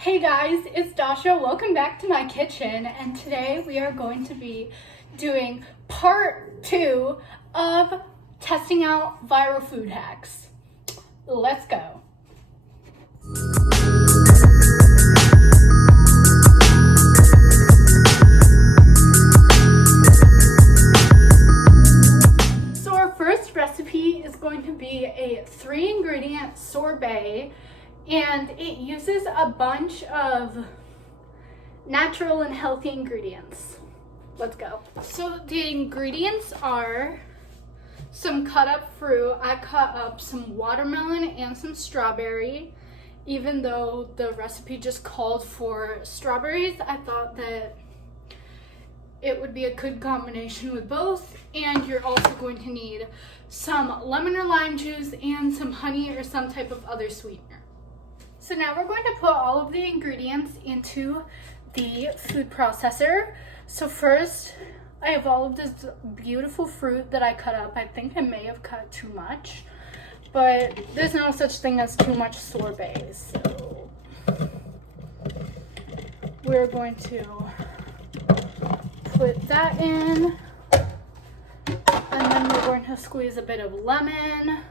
Hey guys, it's Dasha. Welcome back to my kitchen, and today we are going to be doing part 2 of testing out viral food hacks. Let's go. So our first recipe is going to be a 3-ingredient sorbet, and it uses a bunch of natural and healthy ingredients. Let's go. So the ingredients are some cut up fruit. I cut up some watermelon and some strawberry. Even though the recipe just called for strawberries, I thought that it would be a good combination with both. And you're also going to need some lemon or lime juice and some honey or some type of other sweetener. So now we're going to put all of the ingredients into the food processor. So first, I have all of this beautiful fruit that I cut up. I think I may have cut too much, but there's no such thing as too much sorbet. So we're going to put that in, and then we're going to squeeze a bit of lemon.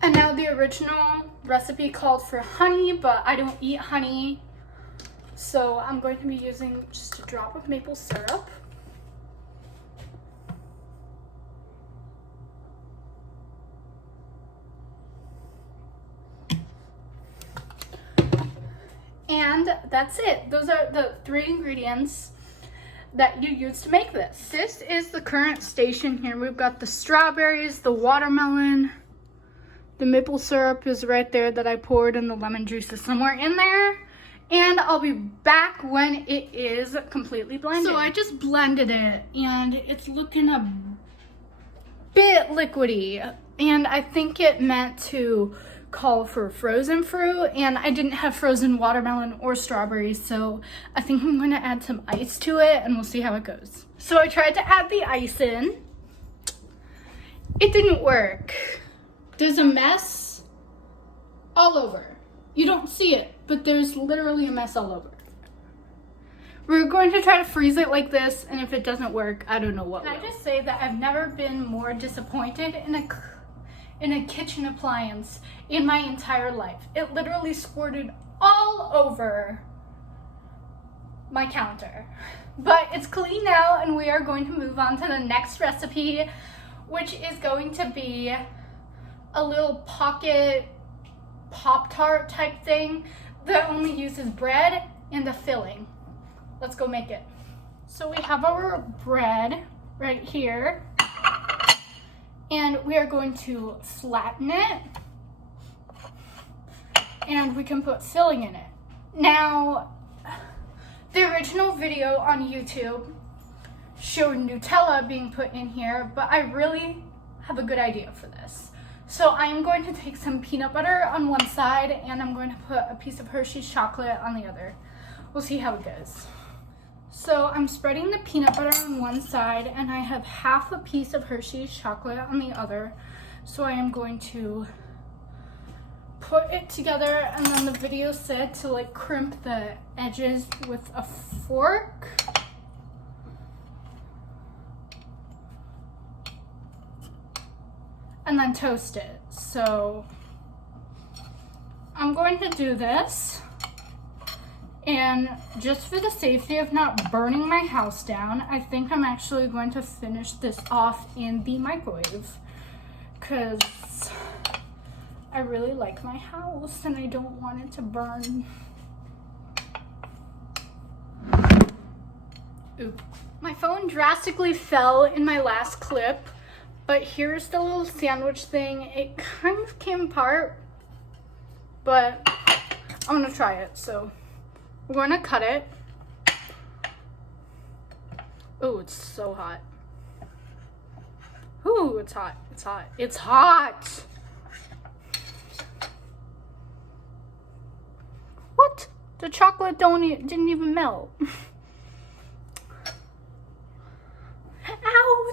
And now the original recipe called for honey, but I don't eat honey, so I'm going to be using just a drop of maple syrup. And that's it. Those are the 3 ingredients that you use to make this. This is the current station here. We've got the strawberries, the watermelon, the maple syrup is right there that I poured, and the lemon juice is somewhere in there. And I'll be back when it is completely blended. So I just blended it, and it's looking a bit liquidy. And I think it meant to call for frozen fruit, and I didn't have frozen watermelon or strawberries, so I think I'm going to add some ice to it, and we'll see how it goes. So I tried to add the ice in. It didn't work. There's a mess all over. You don't see it, but there's literally a mess all over. We're going to try to freeze it like this, and if it doesn't work, I don't know what will. Can I just say that I've never been more disappointed in a kitchen appliance in my entire life. It literally squirted all over my counter. But it's clean now, and we are going to move on to the next recipe, which is going to be a little pocket Pop-Tart type thing that only uses bread and the filling. Let's go make it. So we have our bread right here, and we are going to flatten it, and we can put filling in it. Now, the original video on YouTube showed Nutella being put in here, but I really have a good idea for this. So I'm going to take some peanut butter on one side, and I'm going to put a piece of Hershey's chocolate on the other. We'll see how it goes. So I'm spreading the peanut butter on one side, and I have half a piece of Hershey's chocolate on the other. So I am going to put it together, and then the video said to like crimp the edges with a fork. And then toast it. So I'm going to do this, and just for the safety of not burning my house down, I think I'm actually going to finish this off in the microwave, because I really like my house and I don't want it to burn. Oop. My phone drastically fell in my last clip. But here's the little sandwich thing. It kind of came apart, but I'm gonna try it. So we're gonna cut it. Oh, it's so hot. Ooh, it's hot, it's hot, it's hot. What? The chocolate didn't even melt.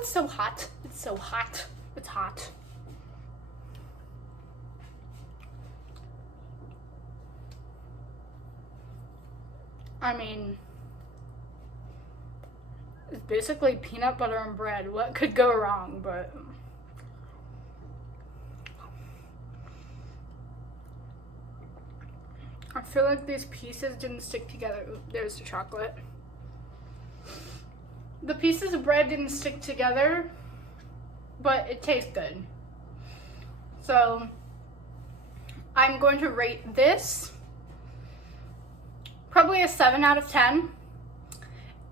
it's so hot. It's so hot. It's hot. I mean, it's basically peanut butter and bread. What could go wrong? But I feel like these pieces didn't stick together. Ooh, there's the chocolate. The pieces of bread didn't stick together, but it tastes good. So I'm going to rate this probably a 7 out of 10.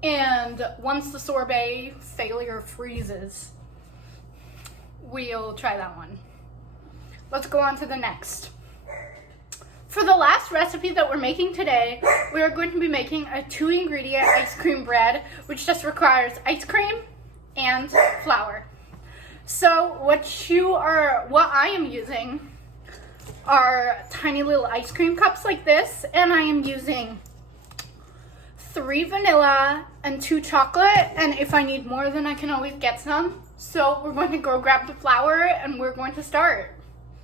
And once the sorbet failure freezes, we'll try that one. Let's go on to the next. For the last recipe that we're making today, we are going to be making a 2-ingredient ice cream bread, which just requires ice cream and flour. So what I am using are tiny little ice cream cups like this, and I am using 3 vanilla and 2 chocolate, and if I need more, then I can always get some. So we're going to go grab the flour and we're going to start.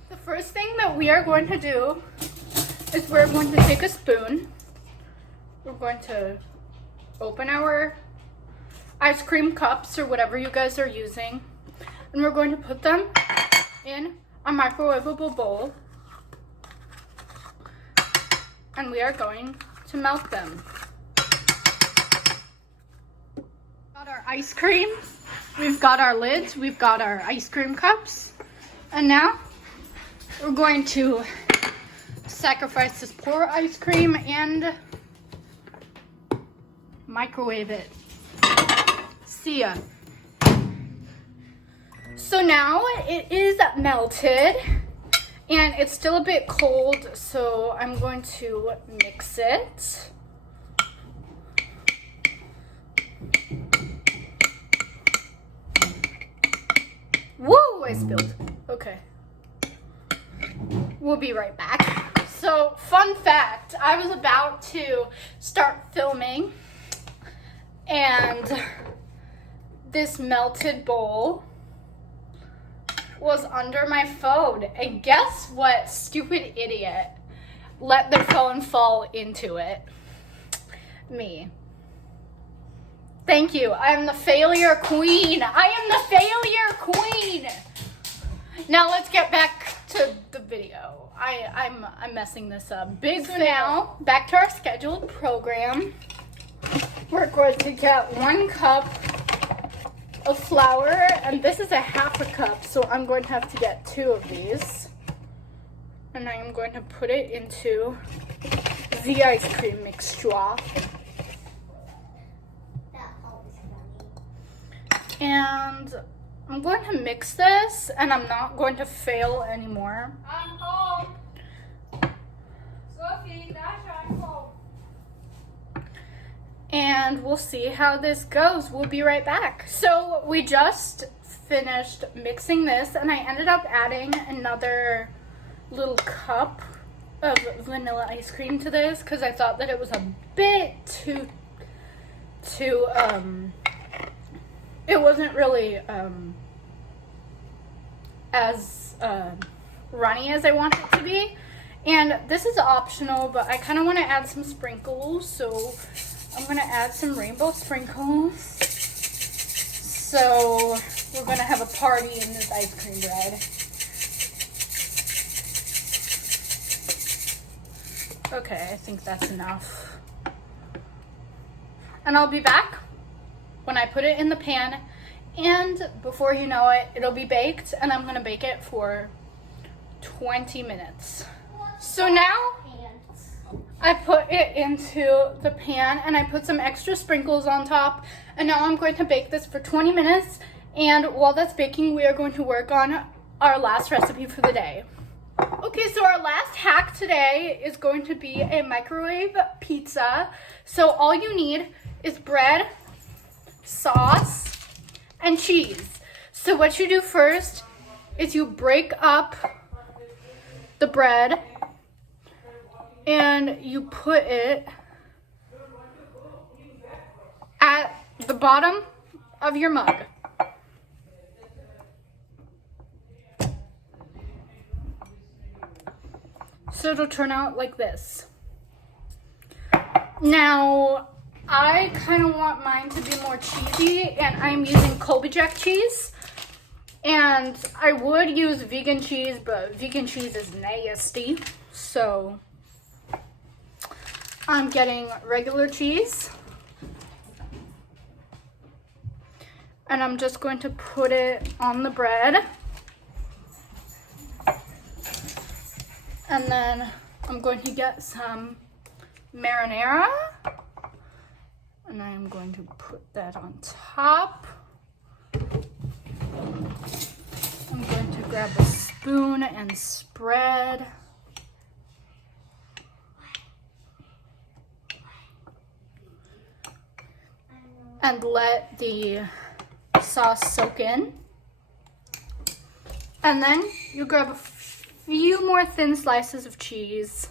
The first thing that we are going to do is we're going to take a spoon. We're going to open our ice cream cups or whatever you guys are using, and we're going to put them in a microwavable bowl, and we are going to melt them. Got our ice cream, we've got our lids, we've got our ice cream cups, and now we're going to sacrifice this poor ice cream and microwave it. See ya. So now it is melted and it's still a bit cold, so I'm going to mix it. Woo, I spilled. Okay. We'll be right back. So, fun fact, I was about to start filming and this melted bowl was under my phone. And guess what? Stupid idiot let their phone fall into it. Me. Thank you. I am the failure queen. I am the failure queen. Now let's get back to the video. I'm messing this up. So now, back to our scheduled program. We're going to get 1 cup of flour, and this is a half a cup, so I'm going to have to get 2 of these. And I am going to put it into the ice cream mixture. And I'm going to mix this, and I'm not going to fail anymore. I'm home. Sophie, Dasha, I'm home. And we'll see how this goes. We'll be right back. So we just finished mixing this, and I ended up adding another little cup of vanilla ice cream to this because I thought that it was a bit too it wasn't really as runny as I want it to be. And this is optional, but I kind of want to add some sprinkles, so I'm going to add some rainbow sprinkles. So we're going to have a party in this ice cream bread. Okay, I think that's enough. And I'll be back when I put it in the pan, and before you know it, it'll be baked, and I'm gonna bake it for 20 minutes. So now I put it into the pan and I put some extra sprinkles on top, and now I'm going to bake this for 20 minutes, and while that's baking, we are going to work on our last recipe for the day. Okay, so our last hack today is going to be a microwave pizza. So all you need is bread, sauce, and cheese. So what you do first is you break up the bread and you put it at the bottom of your mug. So it'll turn out like this. Now, I kind of want mine to be more cheesy, and I'm using Colby Jack cheese. And I would use vegan cheese, but vegan cheese is nasty. So I'm getting regular cheese. And I'm just going to put it on the bread. And then I'm going to get some marinara. And I am going to put that on top. I'm going to grab a spoon and spread. And let the sauce soak in. And then you grab a few more thin slices of cheese.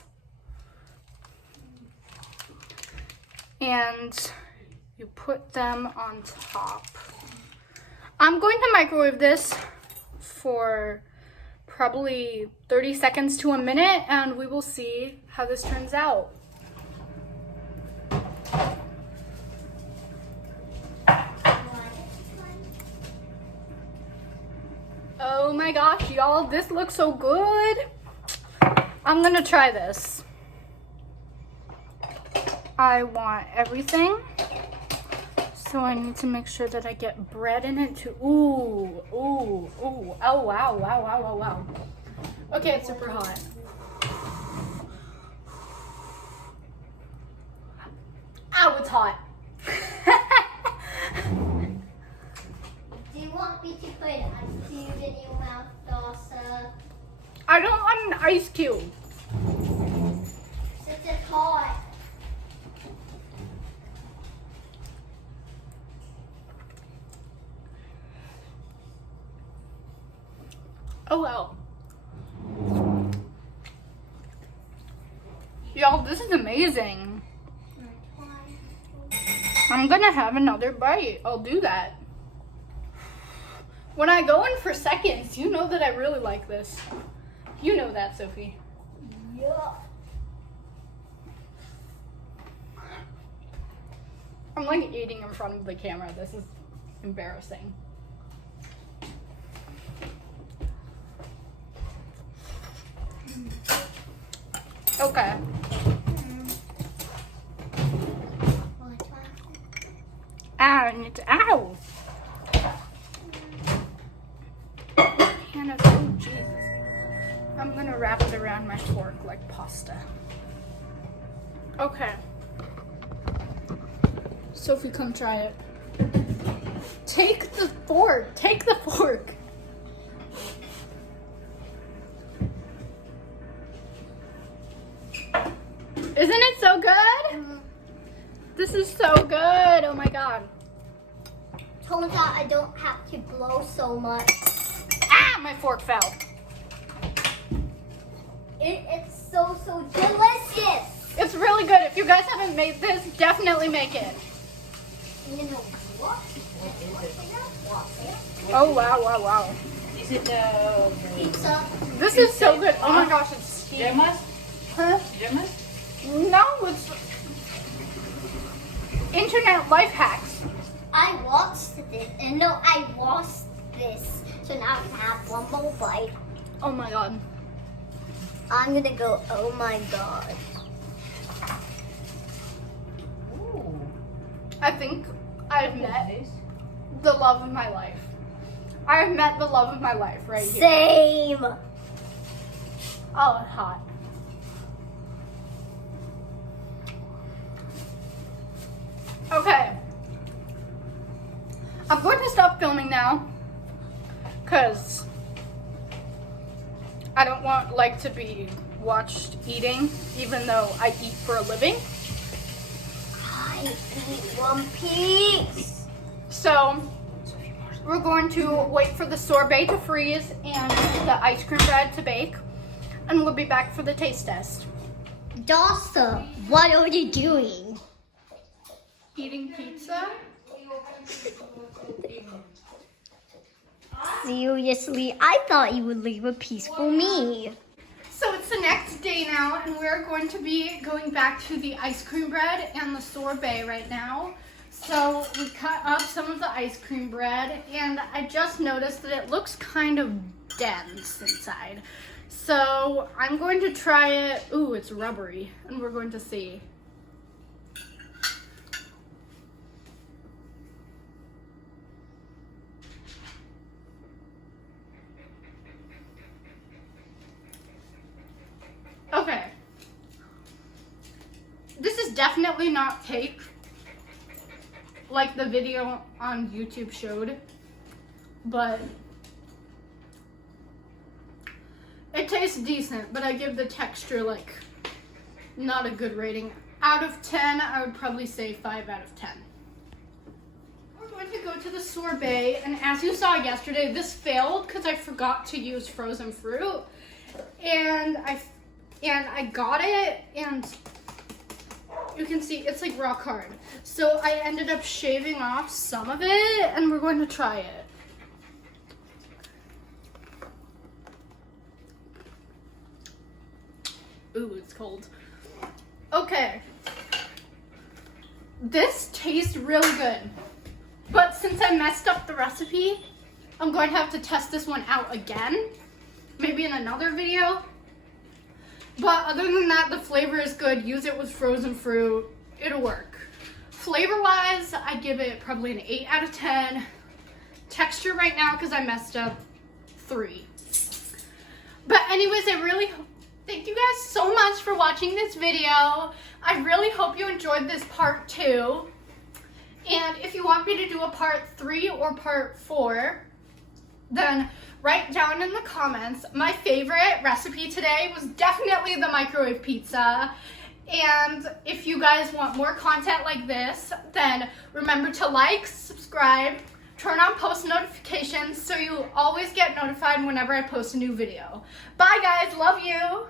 And you put them on top. I'm going to microwave this for probably 30 seconds to a minute, and we will see how this turns out. Oh my gosh, y'all, this looks so good. I'm gonna try this. I want everything. So I need to make sure that I get bread in it too. Ooh, ooh, ooh. Oh, wow, wow, wow, wow, wow. Okay, it's super hot. Ow, it's hot. Do you want me to put an ice cube in your mouth, Dasha? I don't want an ice cube. Since it's hot. Oh, well. Y'all, this is amazing. I'm gonna have another bite. I'll do that. When I go in for seconds, you know that I really like this. You know that, Sophie. Yeah. I'm like eating in front of the camera. This is embarrassing. Okay. And ow! Hannah, oh Jesus. I'm gonna wrap it around my fork like pasta. Okay. Sophie, come try it. Take the fork. Take the fork. Isn't it so good? This is so good. Oh my God. Turns out I don't have to blow so much. Ah, my fork fell. It's so delicious. It's really good. If you guys haven't made this, definitely make it. You know what? Oh, wow, wow, wow. Is it Pizza. This is so good. Oh my gosh, it's steamy. Gemas? Huh? Gemas? No, it's internet life hacks. I watched this. And no, I watched this. So now I can have one more bite. Oh my God. I'm gonna go, oh my God. Ooh. I think I've met Nice. the love of my life. I've met the love of my life right here. Same. Oh, it's hot. Okay. I'm going to stop filming now because I don't want like to be watched eating, even though I eat for a living. I eat one piece. So we're going to wait for the sorbet to freeze and the ice cream bread to bake, and we'll be back for the taste test. Dasha, what are you doing? Eating pizza? Seriously, I thought you would leave a piece for me. So it's the next next day now, and we're going to be going back to the ice cream bread and the sorbet right now. So we cut up some of the ice cream bread, and I just noticed that it looks kind of dense inside. So I'm going to try it. Ooh, it's rubbery, and we're going to see. Okay. This is definitely not cake like the video on YouTube showed, but it tastes decent, but I give the texture like not a good rating. Out of 10, I would probably say 5 out of 10. We're going to go to the sorbet, and as you saw yesterday, this failed because I forgot to use frozen fruit, and I got it, and you can see it's like rock hard. So I ended up shaving off some of it, and we're going to try it. Ooh, it's cold. Okay. This tastes really good. But since I messed up the recipe, I'm going to have to test this one out again. Maybe in another video. But other than that, the flavor is good. Use it with frozen fruit. It'll work. Flavor-wise, I give it probably an 8 out of 10. Texture right now, because I messed up, 3. But anyways, thank you guys so much for watching this video. I really hope you enjoyed this part 2. And if you want me to do a part 3 or part 4, then write down in the comments. My favorite recipe today was definitely the microwave pizza. And if you guys want more content like this, then remember to like, subscribe, turn on post notifications so you always get notified whenever I post a new video. Bye guys, love you.